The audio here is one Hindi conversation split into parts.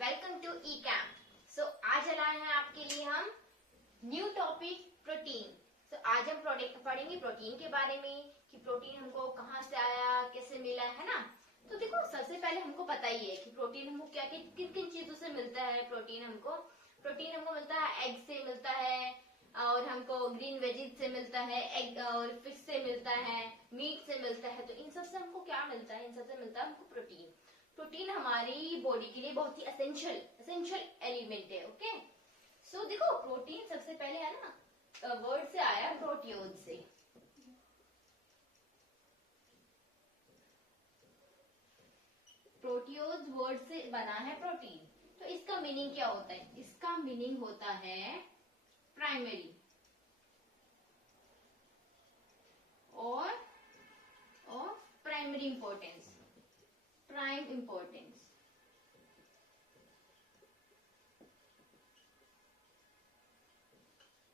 Welcome to e camp. So आज लाए हैं आपके लिए हम न्यू टॉपिक प्रोटीन। आज हम पढ़ेंगे प्रोटीन के बारे में कि प्रोटीन हमको कहाँ से आया, कैसे मिला, है ना। तो देखो, सबसे पहले हमको पता ही है कि प्रोटीन हमको क्या किन किन चीजों से मिलता है। प्रोटीन हमको मिलता है एग से मिलता है, और हमको ग्रीन वेजिज से मिलता है, एग और फिश से मिलता है, मीट से मिलता है। तो इन सब से हमको क्या मिलता है? इन सब से मिलता है हमको प्रोटीन। प्रोटीन हमारी बॉडी के लिए बहुत ही एसेंशियल एलिमेंट है। ओके, सो देखो, प्रोटीन सबसे पहले है ना, वर्ड से आया प्रोटियोज से। प्रोटियोज वर्ड से बना है प्रोटीन। तो इसका मीनिंग क्या होता है? इसका मीनिंग होता है प्राइमरी और प्राइमरी इंपॉर्टेंस, प्राइम इंपॉर्टेंस।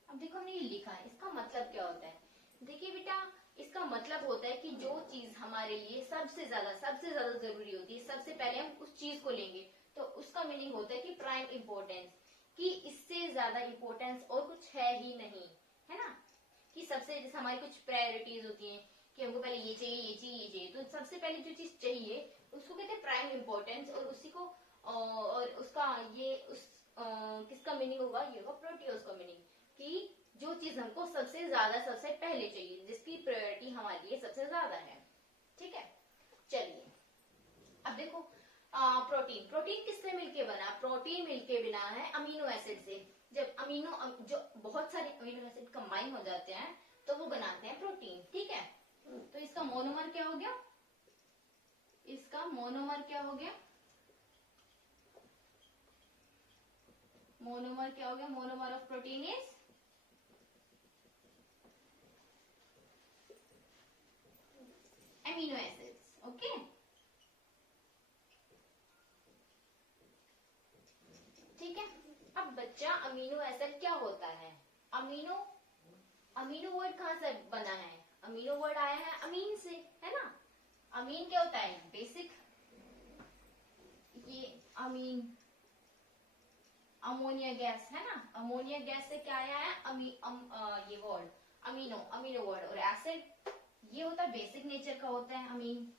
अब देखो, हमने ये लिखा है, इसका मतलब क्या होता है? देखिए बेटा, इसका मतलब होता है कि जो चीज हमारे लिए सबसे ज्यादा जरूरी होती है, सबसे पहले हम उस चीज को लेंगे। तो उसका मीनिंग होता है कि प्राइम इंपॉर्टेंस, कि इससे ज्यादा इंपॉर्टेंस और कुछ है ही नहीं, है ना। कि सबसे, जैसे हमारी कुछ प्रायोरिटीज होती हैं कि हमको पहले ये चाहिए, ये चाहिए, ये चाहिए। तो सबसे पहले जो चीज चाहिए उसको कहते हैं प्राइम इंपॉर्टेंस, और उसी को और उसका ये उस किसका मीनिंग होगा? ये होगा प्रोटियोज का मीनिंग, कि जो चीज हमको सबसे ज्यादा सबसे पहले चाहिए, जिसकी प्रायोरिटी हमारे लिए सबसे ज्यादा है। ठीक है, चलिए अब देखो, प्रोटीन किससे मिलके बना? प्रोटीन मिलके बना है अमीनो एसिड से। जब जो बहुत सारे अमीनो एसिड कंबाइन हो जाते हैं तो वो बनाते हैं प्रोटीन। ठीक है, तो इसका मोनोमर क्या हो गया? Monomer of protein is amino acids. Okay, ठीक है। अब बच्चा, अमीनो एसिड क्या होता है? अमीनो वर्ड कहाँ से बना है? अमीनो वर्ड आया है अमीन से, है ना। अमीन क्या होता है? बेसिक। ये अमीन अमोनिया गैस, है ना। अमोनिया गैस से क्या आया है? ये वर्ड अमीनो वर्ड। और एसिड, ये होता है बेसिक नेचर का होता है अमीन।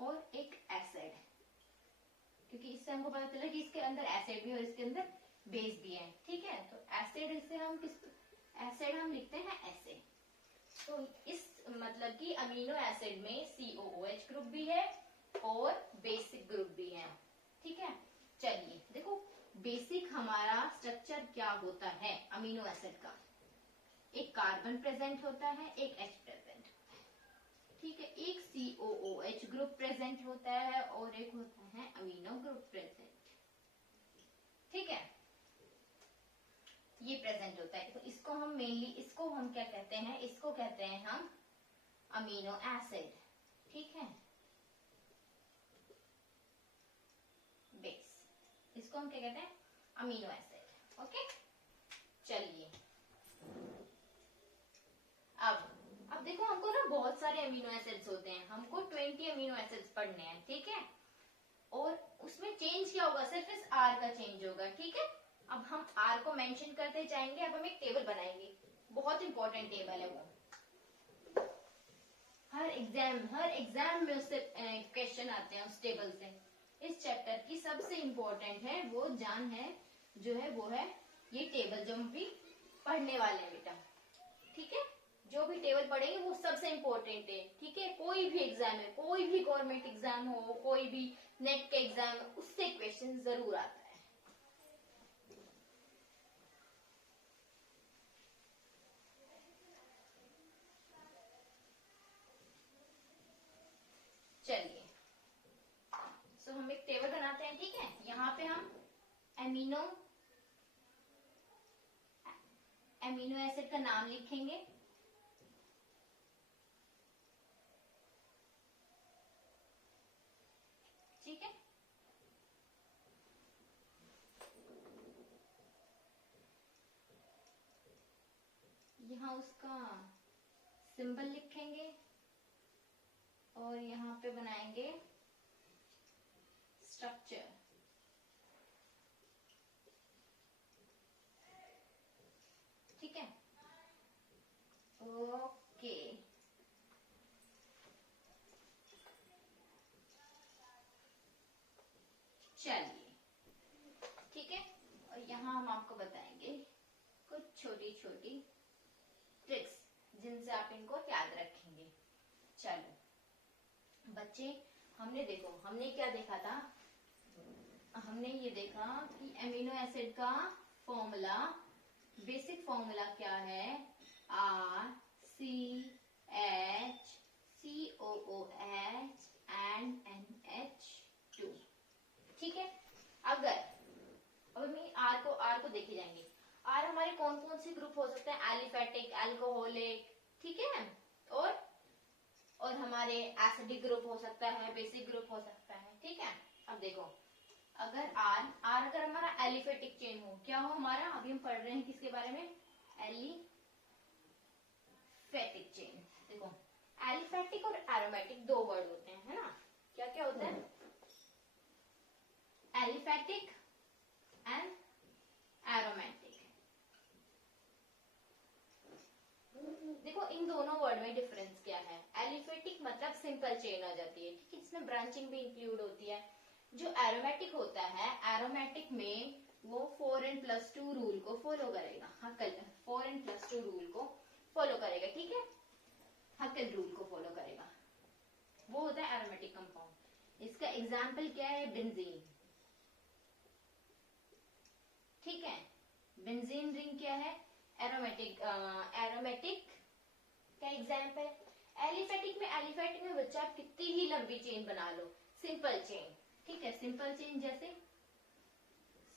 और एक एसिड, क्योंकि इससे हमको पता चला कि इसके अंदर एसिड भी और इसके अंदर बेस भी है। ठीक है, तो एसिड से हम एसिड हम लिखते हैं ऐसे। तो इस मतलब कि अमीनो एसिड में COOH ग्रुप भी है और बेसिक ग्रुप भी है। ठीक है, चलिए देखो, बेसिक हमारा स्ट्रक्चर क्या होता है अमीनो एसिड का? एक कार्बन प्रेजेंट होता है, एक H प्रेजेंट होता है। ठीक है, एक COOH ग्रुप प्रेजेंट होता है और एक होता है अमीनो ग्रुप प्रेजेंट। ठीक है, ये प्रेजेंट होता है। तो इसको हम मेनली, इसको हम क्या कहते हैं? इसको कहते हैं हम अमीनो एसिड। ठीक है, बेस, इसको हम क्या कहते हैं? Amino acid. ओके, चलिए अब देखो, हमको ना बहुत सारे अमीनो एसिड्स होते हैं, हमको 20 अमीनो एसिड्स पढ़ने हैं। ठीक है, और उसमें चेंज क्या होगा? सिर्फ इस R का चेंज होगा। ठीक है, अब हम R को मेंशन करते जाएंगे। अब हम एक टेबल बनाएंगे, बहुत इंपॉर्टेंट टेबल है वो। हर एग्जाम में उससे क्वेश्चन आते हैं उस टेबल से। इस चैप्टर की सबसे इंपॉर्टेंट है वो, जान है जो है वो है ये टेबल जो हम भी पढ़ने वाले हैं बेटा। ठीक है, जो भी टेबल पढ़ेंगे वो सबसे इंपॉर्टेंट है। ठीक है, कोई भी एग्जाम है, कोई भी गवर्नमेंट एग्जाम हो, कोई भी नेट का एग्जाम है, उससे क्वेश्चन जरूर आता है। चलिए, सो हम एक टेबल बनाते हैं। ठीक है, यहाँ पे हम एमिनो एसिड का नाम लिखेंगे। ठीक है, यहाँ उसका सिंबल लिखेंगे और यहाँ पे बनाएंगे स्ट्रक्चर। चलिए ठीक है, और यहाँ हम आपको बताएंगे कुछ छोटी छोटी ट्रिक्स जिनसे आप इनको याद रखेंगे। चलो बच्चे, हमने क्या देखा था, हमने ये देखा कि एमिनो एसिड का फॉर्मूला, बेसिक फॉर्मूला क्या है, RCHCOOH and NH2। ठीक है, अगर अब हम आर को देखे जाएंगे। आर हमारे कौन कौन से ग्रुप हो सकते हैं, एलिफेटिक, अल्कोहलिक, ठीक है, और हमारे एसिडिक ग्रुप हो सकता है, बेसिक ग्रुप हो सकता है। ठीक है, अब देखो अगर आर अगर हमारा एलिफेटिक चेन हो, क्या हो हमारा, अभी हम पढ़ रहे हैं किसके बारे में, एलिफेटिक चेन। देखो एलिफेटिक और एरोमेटिक दो वर्ड होते हैं, है ना, क्या क्या होता है, एलिफेटिक एंड एरोमेटिक। देखो इन दोनों वर्ड में डिफरेंस क्या है। एलिफेटिक मतलब सिंपल चेन आ जाती है, ठीक है, जिसमें ब्रांचिंग भी इंक्लूड होती है। जो एरोमेटिक होता है, एरोमेटिक में वो 4n+2 रूल को फॉलो करेगा। हकल 4n+2 रूल को फॉलो करेगा, ठीक है, हकल रूल को फॉलो करेगा, वो होता है एरोमेटिक कंपाउंड। इसका एग्जाम्पल क्या है, बेंजीन। ठीक है, बेंजीन रिंग क्या है, एरोमेटिक का एग्जाम्पल। एलिफेटिक में बच्चा आप कितनी ही लंबी चेन बना लो, सिंपल चेन, ठीक है, सिंपल चेन जैसे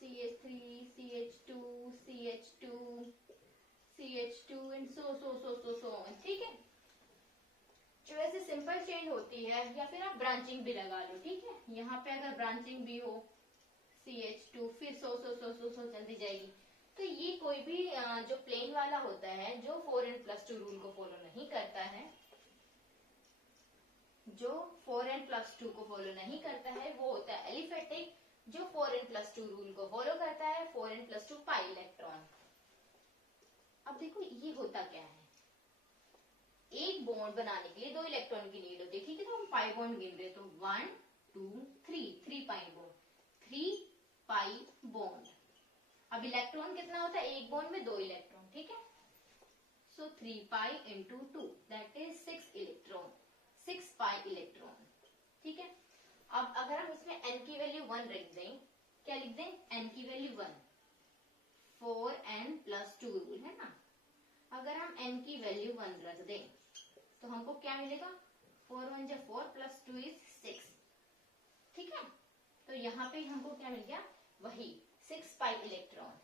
CH3 CH2 CH2 CH2 and so, ठीक है, जो ऐसे सिंपल चेन होती है, या फिर आप ब्रांचिंग भी लगा लो, ठीक है, यहाँ पे अगर ब्रांचिंग भी हो CH2 फिर सो चलती जाएगी। तो ये कोई भी जो प्लेन वाला होता है, जो 4n+2 रूल को फॉलो नहीं करता है, जो 4n+2 को फॉलो नहीं करता है, वो होता है एलिफेटिक। जो 4n+2 रूल को फॉलो करता है, 4n+2 पाई इलेक्ट्रॉन। अब देखो ये होता क्या है, एक बॉन्ड बनाने के लिए 2 इलेक्ट्रॉन की नीड होती है, ठीक है, तो हम पाई बॉन्ड गिन रहे, तो 1 2 3 पाई बॉन्ड, 3 पाई बॉन्ड। अब इलेक्ट्रॉन कितना होता है, एक बॉन्ड में 2 इलेक्ट्रॉन, ठीक है, सो 3 pi into 2 that is 6 electron, 6 pi electron. ठीक है, अब अगर हम इसमें n की वैल्यू 1 रख दें, क्या लिख दें, n की वैल्यू 1, 4n+2 रूल है ना, अगर हम n की वैल्यू 1 रख दें तो हमको क्या मिलेगा, 4 1 जा 4 प्लस 2 इज 6। ठीक है, तो यहाँ पे हमको क्या मिल गया, वही 6 पाई इलेक्ट्रॉन।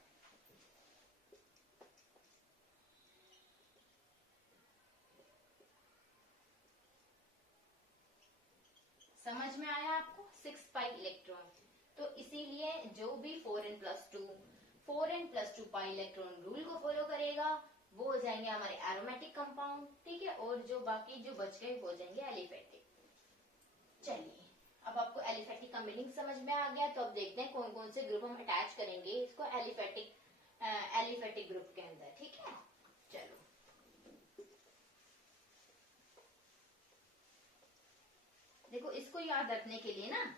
समझ में आया आपको, 6 पाई इलेक्ट्रॉन। तो इसीलिए जो भी 4n+2 पाई इलेक्ट्रॉन रूल को फॉलो करेगा, वो हो जाएंगे हमारे एरोमेटिक कंपाउंड, ठीक है, और जो बाकी जो बच गए हो जाएंगे एलिफेटिक। चलिए अब आपको एलिफेटिक का मीनिंग समझ में आ गया, तो अब देखते हैं कौन कौन से ग्रुप हम अटैच करेंगे इसको एलिफेटिक ग्रुप के अंदर। ठीक है, चलो देखो, इसको याद रखने के लिए ना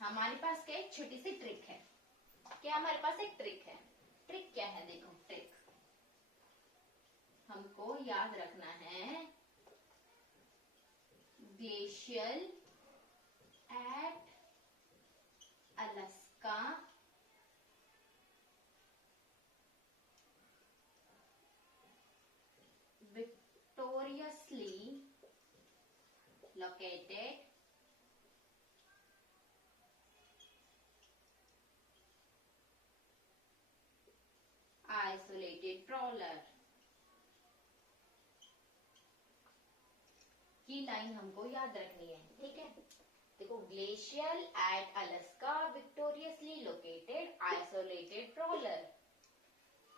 हमारे पास क्या एक छोटी सी ट्रिक है। क्या हमारे पास एक ट्रिक है, ट्रिक क्या है, देखो ट्रिक हमको याद रखना है, glacial at Alaska victoriously located isolated prowler। की लाइन हमको याद रखनी है, ठीक है, देखो glacial at Alaska victoriously located isolated prowler.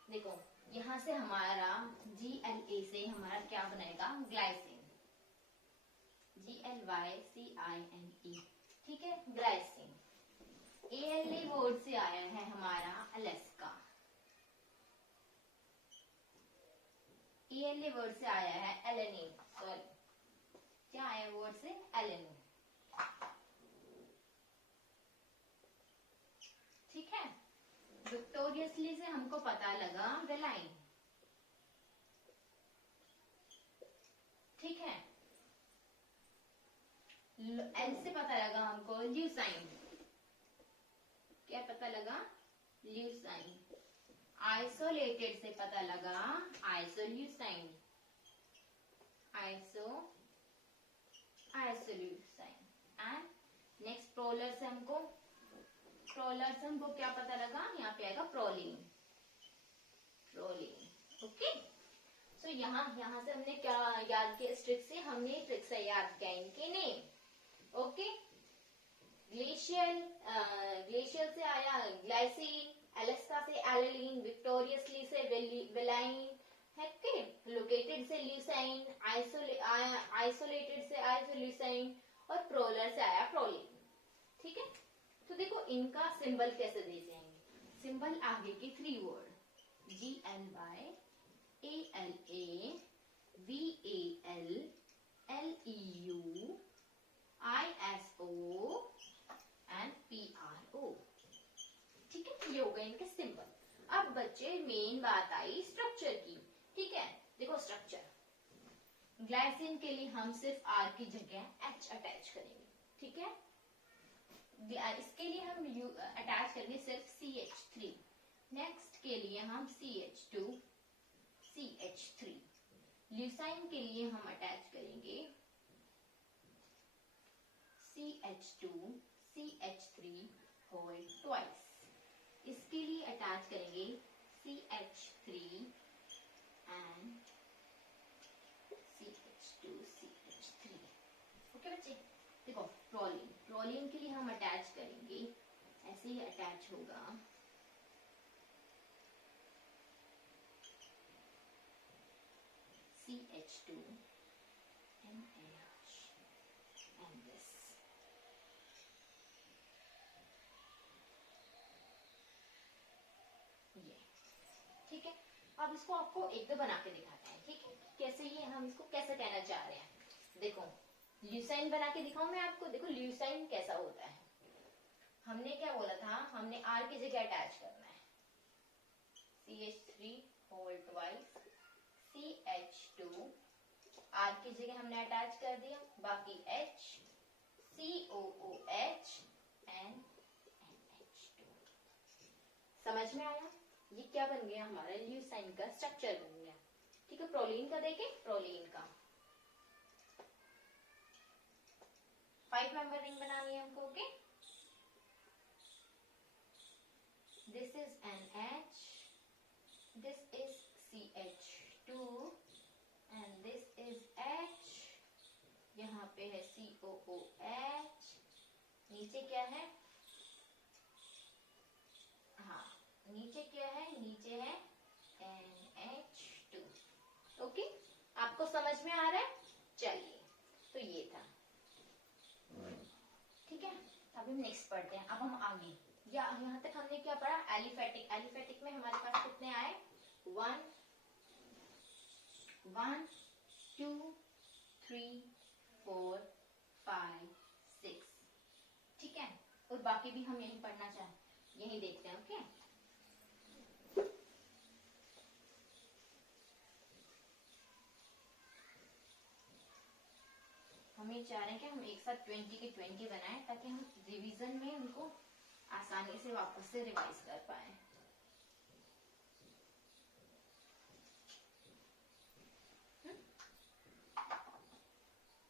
देखो यहां से हमारा GLA से हमारा क्या बनेगा, ग्लाइसिन, GLYCINE, ठीक है, ग्लाइसिन। ALA वर्ड से आया है हमारा अलास्का, ALA वर्ड से आया है एलेनिन, सॉरी क्या आया वर्ड से, एलेनिन। हमको पता लगा वेलाइन, ठीक है। एल से पता लगा हमको ल्यूसाइन, क्या पता लगा, ल्यूसाइन। आइसोलेटेड से पता लगा आइसोल्यूसाइन, आइसोल्यूसाइन। एंड नेक्स्ट प्रोलर से हमको क्या पता लगा, यहाँ पे आएगा प्रोलीन, ओके। सो यहाँ से हमने क्या याद किया, ट्रिक से हमने ट्रिक से याद किया इनके नेम, ओके। ग्लेशियल से आया ग्लाइसिन, अलेस्का से एलिलीन, विक्टोरियसली से वेलाइन, है, लोकेटेड से ल्यूसाइन, आइसोलेटेड से आइसोल्यूसाइन, और प्रोलर से आया प्रोलीन, ठीक है। तो देखो इनका सिंबल कैसे दे जाएंगे, सिंबल आगे के 3 word GLY, ALA, VAL, LEU, ISO and PRO, ठीक है। ये हो गए इनके सिंबल। अब बच्चे मेन बात आई स्ट्रक्चर की, ठीक है। देखो स्ट्रक्चर, ग्लाइसिन के लिए हम सिर्फ R की जगह H अटैच करेंगे, ठीक है। इसके लिए हम अटैच करेंगे सिर्फ CH3। नेक्स्ट के लिए हम CH2, CH3। ल्यूसाइन के लिए हम अटैच करेंगे CH2, CH3 होल ट्वाइस। इसके लिए अटैच करेंगे CH3 and CH2, CH3, okay बच्चे। देखो प्रोलीन के लिए हम अटैच करेंगे, ऐसे ही अटैच होगा CH2 NaH and this, ये, ठीक है। अब इसको आपको एक दो बना के दिखाते हैं, ठीक है, कैसे ये हम इसको कैसे कहना चाह रहे हैं। देखो ल्यूसाइन बना के दिखाऊं मैं आपको। देखो ल्यूसाइन कैसा होता है, हमने क्या बोला था, हमने R की जगह अटैच करना है CH3 whole twice, CH2 R की जगह हमने अटैच कर दिया, बाकी H, COOH एंड NH2। समझ में आया, ये क्या बन गया हमारा ल्यूसाइन का स्ट्रक्चर बन गया, ठीक है। प्रोलीन का देखें, प्रोलीन का 5 मेंबर रिंग बनानी है हमको, okay. This is NH, this is CH2 and this is H, यहाँ पे है COOH, नीचे क्या है, हाँ नीचे क्या है, नीचे है NH2, ओके। आपको समझ में आ रहा है, चलिए तो ये था, ठीक है। अब हम नेक्स्ट पढ़ते हैं। अब हम आगे, या यहाँ तक हमने क्या पढ़ा, एलिफेटिक। एलिफेटिक में हमारे पास कितने आए, 1 2 3 4 5 6, ठीक है। और बाकी भी हम यही पढ़ना चाहें, यही देखते हैं, ओके। हम ये चाह रहे हैं कि हम एक साथ 20 के 20 बनाएं, ताकि हम रिवीजन में उनको आसानी से वापस से रिवाइज कर पाए।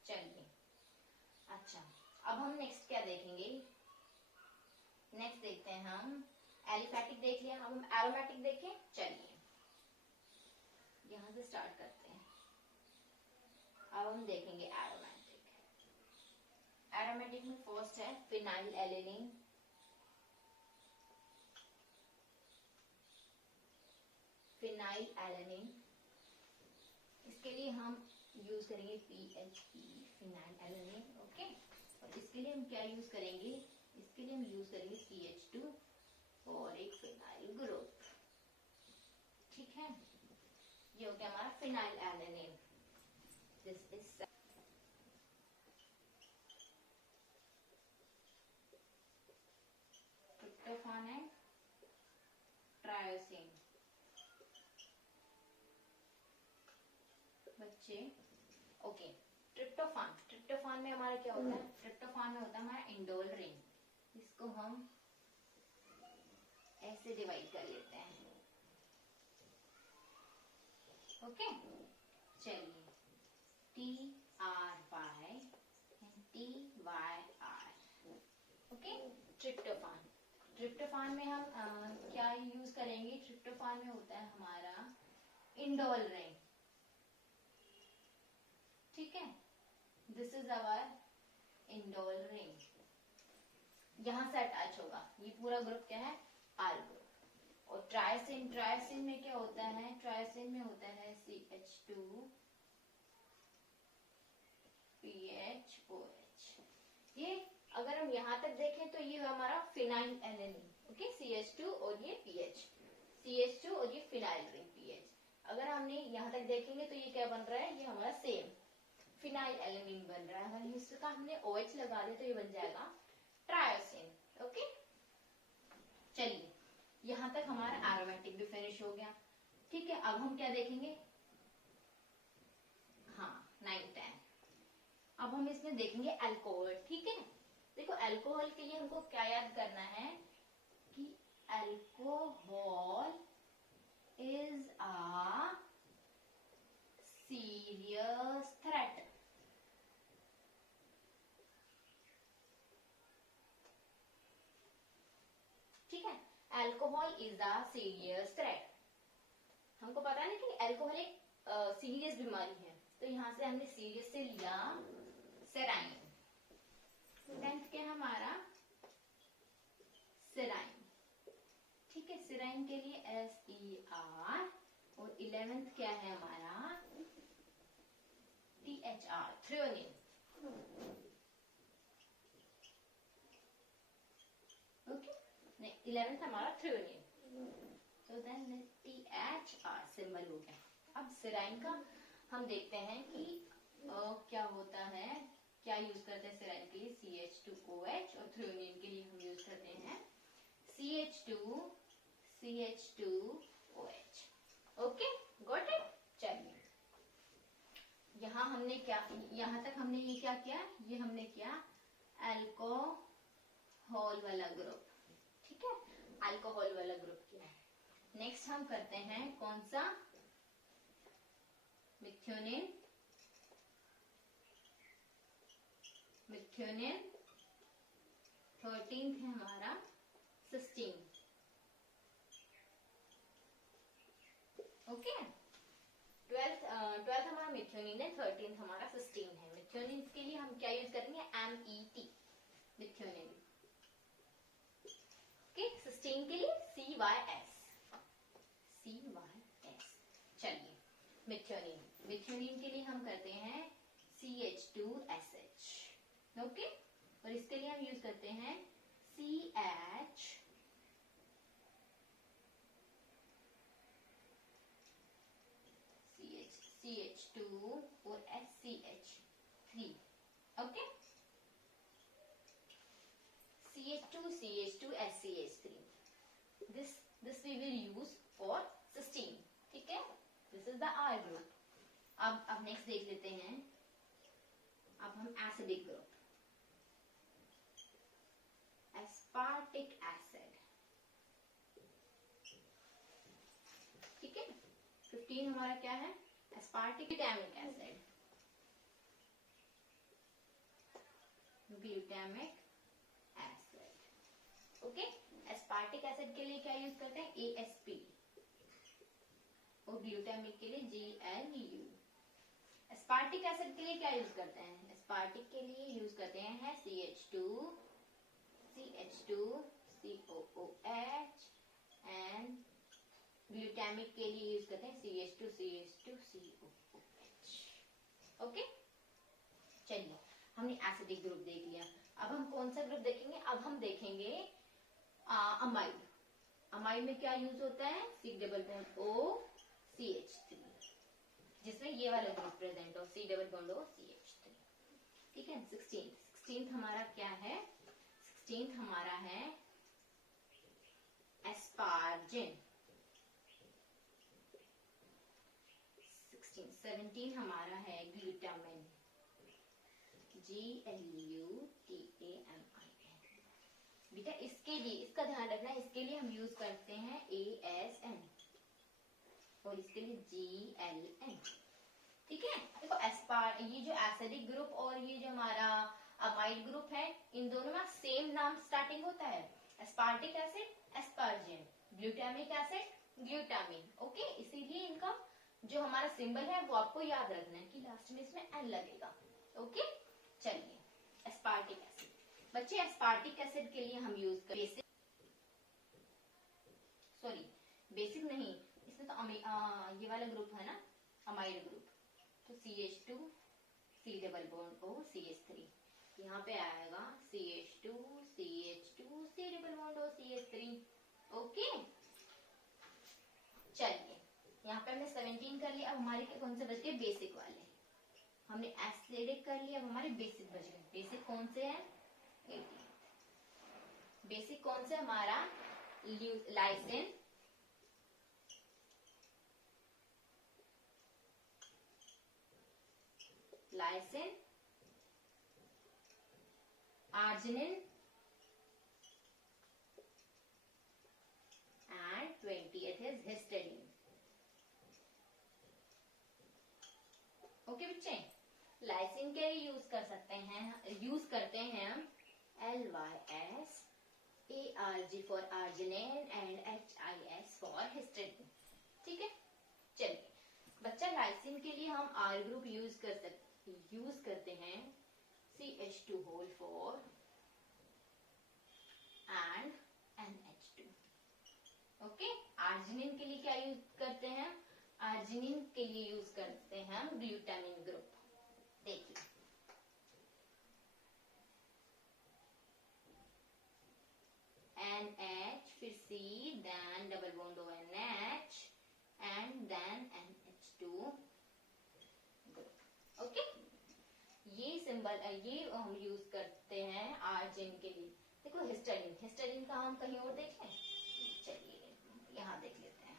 चलिए, अच्छा अब हम नेक्स्ट क्या देखेंगे, नेक्स्ट देखते हैं हम एलिफेटिक देख लिया, अब हम एरोमेटिक देखें। चलिए यहां से स्टार्ट करते हैं। अब हम देखेंगे एरोमेटिक। एरोमेटिक में फर्स्ट है फिनाइल एलेनिन, फिनाइल एलेनिन। इसके लिए हम यूज करेंगे PHP, फिनाइल एलेनिन, ओके। और इसके लिए हम क्या यूज करेंगे, इसके लिए हम यूज करेंगे CH2 और एक फिनाइल ग्रुप, ठीक है। ये हो गया हमारा phenylalanine. This is tryptophan and tyrosine, बच्चे। Okay, tryptophan. ट्रिप्टोफान में हमारा क्या होता है? ट्रिप्टोफान में होता है हमारा इंडोल रिंग। इसको हम ऐसे डिवाइड कर लेते हैं। ओके, चलिए, TRY and TYR। Okay, tryptophan. Tryptophan में हम क्या यूज करेंगे? ट्रिप्टोफान में होता है हमारा इंडोल रिंग। ठीक है, this is our indole ring. यहां से अटैच होगा। ये पूरा ग्रुप क्या है? R group. और ट्राइसिन, ट्राइसिन में क्या होता है? ट्राइसिन में होता है CH2 PHOH। ये अगर हम यहाँ तक देखें तो ये हमारा फिनाइल एलेनिन। ओके, CH2 और ये PH, CH2 और ये फिनाइल रिंग PH। अगर हमने यहाँ तक देखेंगे तो ये क्या बन रहा है? ये हमारा सेम फिनाइल एलेनिन बन रहा है। अगर इसका हमने OH लगा दिया तो ये बन जाएगा ट्रायोसिन। ओके, चलिए, यहां तक हमारा एरोमेटिक भी फिनिश हो गया। ठीक है, अब हम क्या देखेंगे? हाँ, 9, 10। अब हम इसमें देखेंगे अल्कोहल। ठीक है, देखो अल्कोहल के लिए हमको क्या याद करना है कि alcohol is a serious threat. ठीक है, alcohol is a serious threat. हमको पता है ना कि अल्कोहल एक सीरियस बीमारी है, तो यहां से हमने सीरियस से लिया सेराइन। टेंथ क्या है हमारा? सेराइन। ठीक है, सेराइन के लिए SER। और 11th क्या है हमारा? THR, threonine. ओके, 11th हमारा थ्रियोनिन। तो देन THR सिंबल हो गया। अब सेराइन का हम देखते हैं कि क्या होता है, क्या यूज करते हैं सेराइन के लिए? CH2OH। और थ्रियोनिन के लिए हम यूज करते हैं CH2OH। Okay, got it. चलिए, यहाँ हमने क्या, यहाँ तक हमने ये क्या किया? ये हमने किया अल्कोहल वाला ग्रुप। ठीक है, अल्कोहल वाला ग्रुप किया। नेक्स्ट हम करते हैं कौन सा? मिथ्योनिन। मिथ्योनिन 13th है हमारा सिस्टीन। ओके, 12th हमारा मिथ्योनिन है, 13th हमारा सिस्टीन है। मिथ्योनिन के लिए हम क्या यूज करेंगे? MET, methionine. ओके, सिस्टीन के लिए CYS। चलिए, मिथ्योनिन। मिथ्योनिन के लिए हम करते हैं CH2SH। ओके, और इसके लिए हम यूज करते हैं CH2 और SCH3। Okay, CH2 SCH3। this we will use for cysteine। ठीक है, this is the R group। अब नेक्स्ट देख लेते हैं। अब हम एसिडिक ग्रुप, एस्पार्टिक एसिड। ठीक है, 15 हमारा क्या है? Aspartic glutamic acid. Glutamic acid. Okay, aspartic acid के लिए क्या यूज करते हैं? ASP। और ग्लूटामिक के लिए GLU। एस्पार्टिक एसिड के लिए क्या यूज करते हैं? एस्पार्टिक के लिए यूज करते हैं CH2 COOH एंड ग्लूटामिक के लिए यूज करते हैं CH2 COOH। ओके, चलिए, हमने एसिडिक ग्रुप देख लिया। अब हम कौन सा ग्रुप देखेंगे? अब हम देखेंगे अमाइड। अमाइड में क्या यूज होता है? C+O CH3, जिसमें ये वाला ग्रुप प्रेजेंट हो, C+O CH3। ठीक है, 16th हमारा क्या है? 16th हमारा है एस्पार्जिन। 17 हमारा है ग्लूटामिन, GLUTAMIN। बेटा इसके लिए, इसका ध्यान रखना, इसके लिए हम यूज करते हैं ASN और इसके लिए GLN। ठीक है, देखो ये जो एसिडिक ग्रुप और ये जो हमारा अमाइड ग्रुप है, इन दोनों में सेम नाम स्टार्टिंग होता है। Aspartic acid asparagine, glutamic acid glutamine. Okay, इसीलिए इनका जो हमारा सिंबल है वो आपको याद रखना है कि लास्ट में इसमें एन लगेगा। ओके, चलिए एस्पार्टिक एसिड। बच्चे एस्पार्टिक एसिड के लिए हम यूज कर बेसिक नहीं, इसमें तो ये वाला ग्रुप है ना, अमाइड ग्रुप, तो CH2 C double bond O CH3, यहाँ पे आएगा CH2 CH2 C double bond O CH3। Okay, चलिए यहाँ पे हमने 17 कर लिया। अब हमारे कौन से बच गए? बेसिक वाले। हमने एसिडिक कर लिया, अब हमारे बेसिक बच गए। बेसिक कौन से हैं? 18। बेसिक कौन से? हमारा lysine, arginine and 20th is histidine. Okay बच्चे, लाइसिन के लिए यूज करते हैं हम LYSARG for arginine and HIS for histidine. ठीक है, चलिए बच्चा लाइसिन के लिए हम R ग्रुप यूज करते हैं CH2 whole 4 and NH2। Okay, arginine के लिए क्या यूज करते हैं? आर्जिनिन के लिए यूज करते हैं हम ग्लूटामिन ग्रुप। देखिए NH, फिर C, then double bond ONH and then NH2 group. Okay, ये सिंबल ये हम यूज करते हैं आर्जिन के लिए। देखो हिस्टेडीन का हम कहीं और देखें, चलिए यहाँ देख लेते हैं।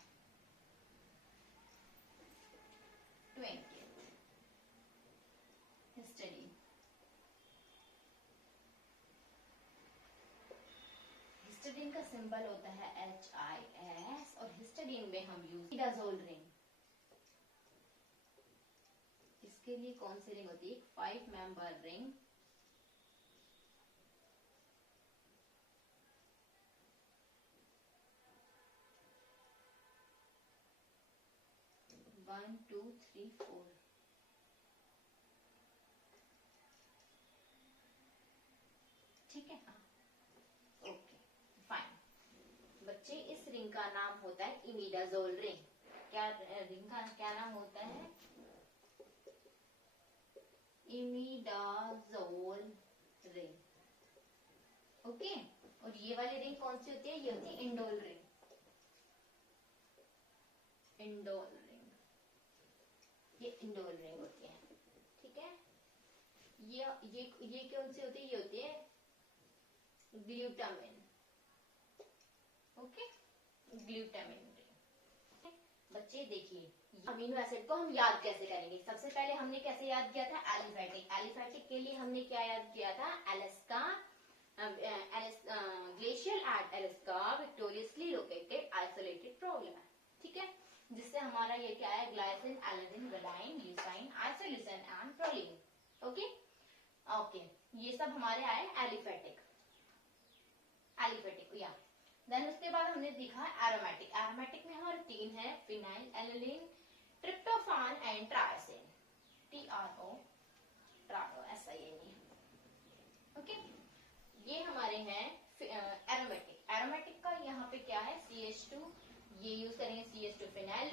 20 हिस्टेडीन, हिस्टेडीन का सिंबल होता है HIS और हिस्टेडीन में हम यूज इमिडाजोल रिंग। इसके लिए कौन सी रिंग होती है? 5 member ring, one two three four. ठीक है, हाँ ओके फाइन। बच्चे इस रिंग का नाम होता है इमिडाजोल रिंग। क्या रिंग का क्या नाम होता है? Imidazole ring. ओके, और ये वाली रिंग कौन सी होती है? ये होती है इंडोल रिंग। इंडोल रिंग, ये इंडोल रिंग होती है। ठीक है, ये कौन सी होती है? ये होती है ग्लूटामिन। Okay, glutamine ring. बच्चे देखिए अमीनो एसिड को हम याद कैसे करेंगे? सबसे पहले हमने कैसे याद किया था? एलिफेटिक के लिए हमने क्या याद किया था? Alaska glacial at Alaska victoriously located isolated problem। ठीक है, जिससे हमारा ये क्या है? Glycine, alanine, valine, leucine, isoleucine and proline. Okay, ये सब हमारे आए एलिफेटिक या। देन उसके बाद हमने देखा एरोमेटिक में हमारे 3 है, phenyl alanine, tryptophan and tyrosine, TROSINE। Okay, ये हमारे हैं एरोमेटिक का यहाँ पे क्या है? CH2, ये यूज करेंगे CH2 phenyl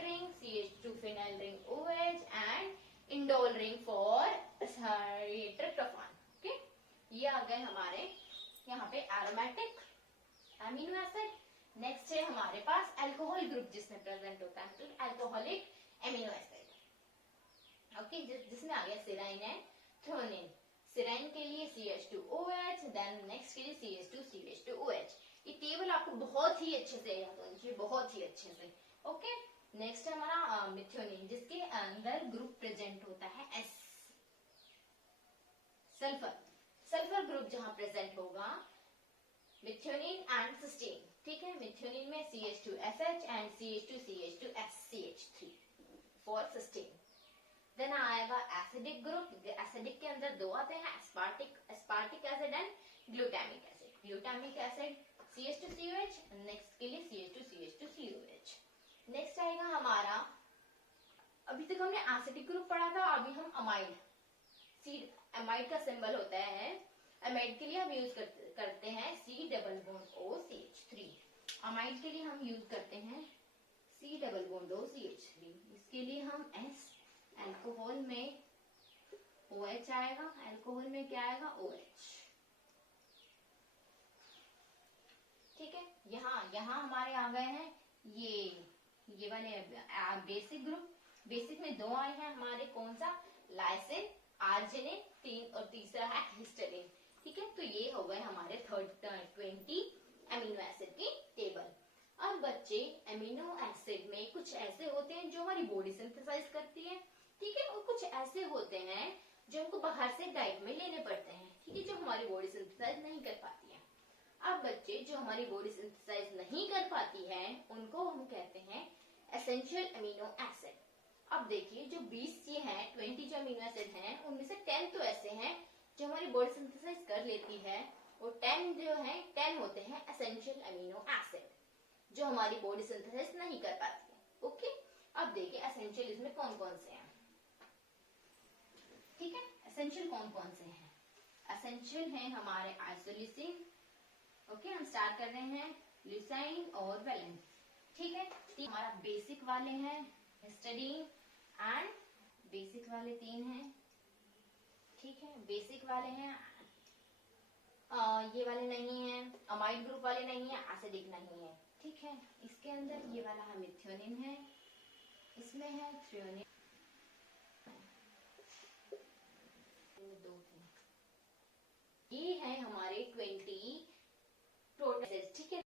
ring OH and indole ring for tryptophan. Okay, ये आ गए हमारे यहाँ पे एरोमेटिक अमीनो एसिड। नेक्स्ट है हमारे पास अल्कोहल ग्रुप जिसमें प्रेजेंट होता है अल्कोहलिक एमिनो एसिड। ओके, जिसमें आ गया सेराइन एंड थ्रोनिन। सेराइन के लिए CH2OH, देन नेक्स्ट के लिए CH2 CH2OH। ये टेबल आपको बहुत ही अच्छे से याद होनी चाहिए, बहुत ही अच्छे से। ओके, नेक्स्ट है हमारा मिथ्योनिन, जिसके अंदर ग्रुप प्रेजेंट होता है एस। सल्फर, सल्फर ग्रुप जहां प्रेजेंट होगा मिथ्योनिन एंड सिस्टीन, ठीक है। मिथ्योनिन में CH2SH and CH2CH2SCH3 for cysteine. Then आएगा एसिडिक ग्रुप, एसिडिक के अंदर दो आते हैं, aspartic acid and glutamic acid. Glutamic acid CH2COH, next के लिए CH2CH2COH। नेक्स्ट आएगा हमारा, अभी तक हमने एसिडिक ग्रुप पढ़ा था, अभी हम अमाइड, अमाइड का सिंबल होता है, अमाइड के लिए हम यूज करते हैं C+OCH3। अमाइड के लिए हम यूज करते हैं C+OCH3। इसके लिए हम S, अल्कोहल में OH आएगा, अल्कोहल में क्या आएगा OH, ठीक है। यहाँ हमारे आ गए हैं ये वाले बेसिक ग्रुप। बेसिक में दो आए हैं हमारे, कौन सा, लाइसिन, आर्जिनिन, और तीसरा है हिस्टडीन, ठीक है। तो ये हो गए हमारे 20 अमीनो एसिड की टेबल। अब बच्चे, अमीनो एसिड में कुछ ऐसे होते हैं जो हमारी बॉडी सिंथेसाइज करती है, ठीक है, और कुछ ऐसे होते हैं जो हमको बाहर से डाइट में लेने पड़ते हैं, ठीक है, जो हमारी बॉडी सिंथेसाइज नहीं कर पाती है। अब बच्चे, जो हमारी बॉडी सिंथेसाइज नहीं कर पाती है उनको हम कहते हैं एसेंशियल अमीनो एसिड। अब देखिए, जो 20 ये हैं, 20 जो अमीनो एसिड हैं, उनमें से 10 तो ऐसे हैं जो हमारी बॉडी सिंथेसाइज कर लेती है, और 10 होते हैं एसेंशियल अमीनो एसिड जो हमारी बॉडी सिंथेसाइज नहीं कर पाती है। ओके, अब देखिए एसेंशियल इसमें कौन कौन से हैं, ठीक है। एसेंशियल कौन कौन से हैं? एसेंशियल हैं हमारे आइसोल्यूसिन, ओके, हम स्टार्ट कर रहे हैं ल्यूसाइन और वेलिन, ठीक है। हमारा बेसिक वाले हैं हिस्टडीन एंड बेसिक वाले 3 हैं, ठीक है। बेसिक वाले हैं, ये वाले नहीं है, अमाइड ग्रुप वाले नहीं है, एसिडिक नहीं है, ठीक है। इसके अंदर ये वाला है मिथ्योनिन है, इसमें है थ्रियोनिन, ये है हमारे 20 टोटल, ठीक है।